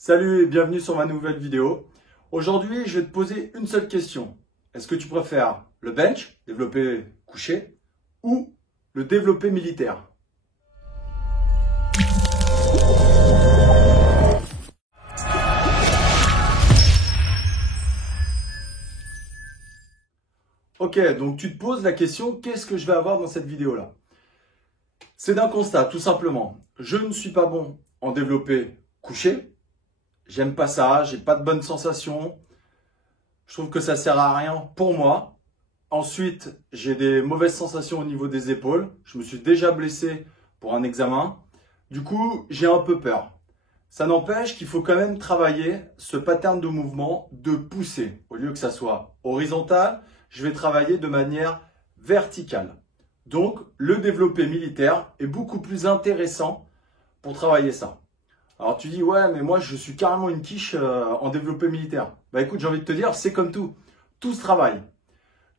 Salut et bienvenue sur ma nouvelle vidéo. Aujourd'hui, je vais te poser une seule question. Est-ce que tu préfères le bench, développé couché, ou le développé militaire? Ok, donc tu te poses la question, qu'est-ce que je vais avoir dans cette vidéo-là? C'est d'un constat, tout simplement. Je ne suis pas bon en développé couché. J'aime pas ça, j'ai pas de bonnes sensations. Je trouve que ça sert à rien pour moi. Ensuite, j'ai des mauvaises sensations au niveau des épaules. Je me suis déjà blessé pour un examen. Du coup, j'ai un peu peur. Ça n'empêche qu'il faut quand même travailler ce pattern de mouvement de pousser. Au lieu que ça soit horizontal, je vais travailler de manière verticale. Donc, le développé militaire est beaucoup plus intéressant pour travailler ça. Alors tu dis, ouais, mais moi je suis carrément une quiche en développé militaire. Bah écoute, j'ai envie de te dire, c'est comme tout. Tout se travaille.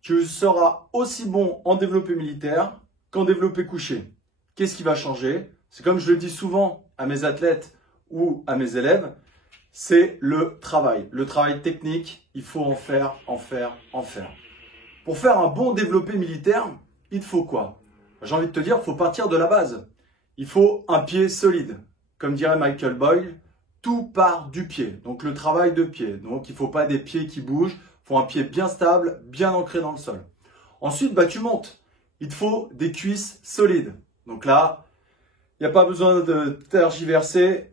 Tu seras aussi bon en développé militaire qu'en développé couché. Qu'est-ce qui va changer? C'est comme je le dis souvent à mes athlètes ou à mes élèves, c'est le travail. Le travail technique, il faut en faire. Pour faire un bon développé militaire, il te faut quoi? J'ai envie de te dire, il faut partir de la base. Il faut un pied solide. Comme dirait Michael Boyle, tout part du pied. Donc le travail de pied. Donc il ne faut pas des pieds qui bougent. Il faut un pied bien stable, bien ancré dans le sol. Ensuite, tu montes. Il te faut des cuisses solides. Donc là, il n'y a pas besoin de tergiverser.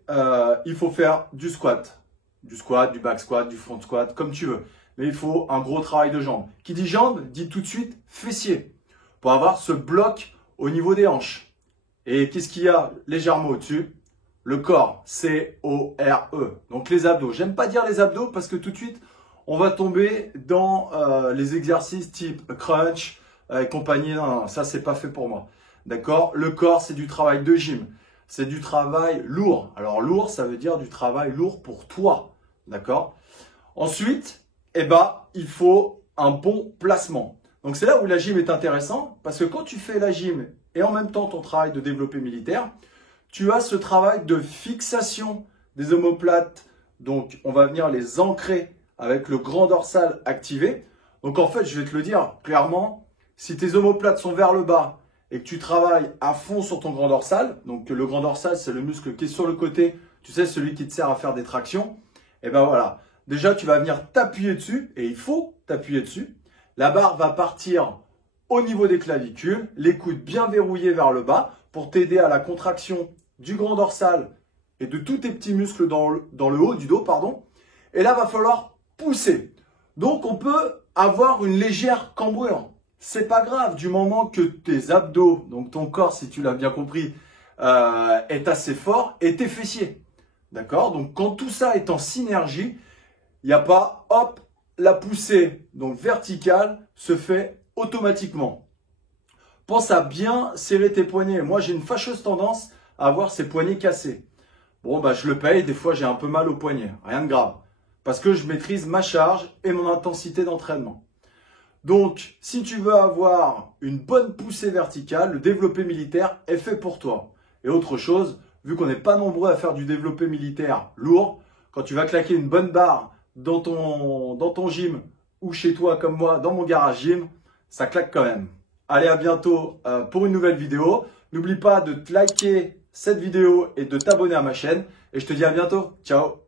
Il faut faire du squat. Du squat, du back squat, du front squat, comme tu veux. Mais il faut un gros travail de jambes. Qui dit jambes, dit tout de suite fessier. Pour avoir ce bloc au niveau des hanches. Et qu'est-ce qu'il y a légèrement au-dessus? Le corps, C-O-R-E. Donc les abdos. J'aime pas dire les abdos parce que tout de suite, on va tomber dans les exercices type crunch et compagnie. Non, ça, c'est pas fait pour moi. D'accord? Le corps, c'est du travail de gym. C'est du travail lourd. Alors lourd, ça veut dire du travail lourd pour toi. D'accord? Ensuite, il faut un bon placement. Donc c'est là où la gym est intéressant parce que quand tu fais la gym et en même temps ton travail de développé militaire, tu as ce travail de fixation des omoplates. Donc, on va venir les ancrer avec le grand dorsal activé. Donc, en fait, je vais te le dire clairement, si tes omoplates sont vers le bas et que tu travailles à fond sur ton grand dorsal, donc le grand dorsal, c'est le muscle qui est sur le côté, tu sais, celui qui te sert à faire des tractions, et voilà. Déjà, tu vas venir t'appuyer dessus et il faut t'appuyer dessus. La barre va partir au niveau des clavicules, les coudes bien verrouillés vers le bas pour t'aider à la contraction du grand dorsal et de tous tes petits muscles dans le haut du dos, pardon. Et là, va falloir pousser. Donc, on peut avoir une légère cambrure. C'est pas grave du moment que tes abdos, donc ton corps, si tu l'as bien compris, est assez fort et tes fessiers. D'accord? Donc, quand tout ça est en synergie, il n'y a pas, hop, la poussée donc verticale se fait automatiquement. Pense à bien serrer tes poignets. Moi, j'ai une fâcheuse tendance à avoir ces poignets cassés. Bon, je le paye. Des fois, j'ai un peu mal aux poignets. Rien de grave. Parce que je maîtrise ma charge et mon intensité d'entraînement. Donc, si tu veux avoir une bonne poussée verticale, le développé militaire est fait pour toi. Et autre chose, vu qu'on n'est pas nombreux à faire du développé militaire lourd, quand tu vas claquer une bonne barre dans ton gym ou chez toi comme moi dans mon garage gym, ça claque quand même. Allez, à bientôt pour une nouvelle vidéo. N'oublie pas de te liker cette vidéo et de t'abonner à ma chaîne. Et je te dis à bientôt. Ciao!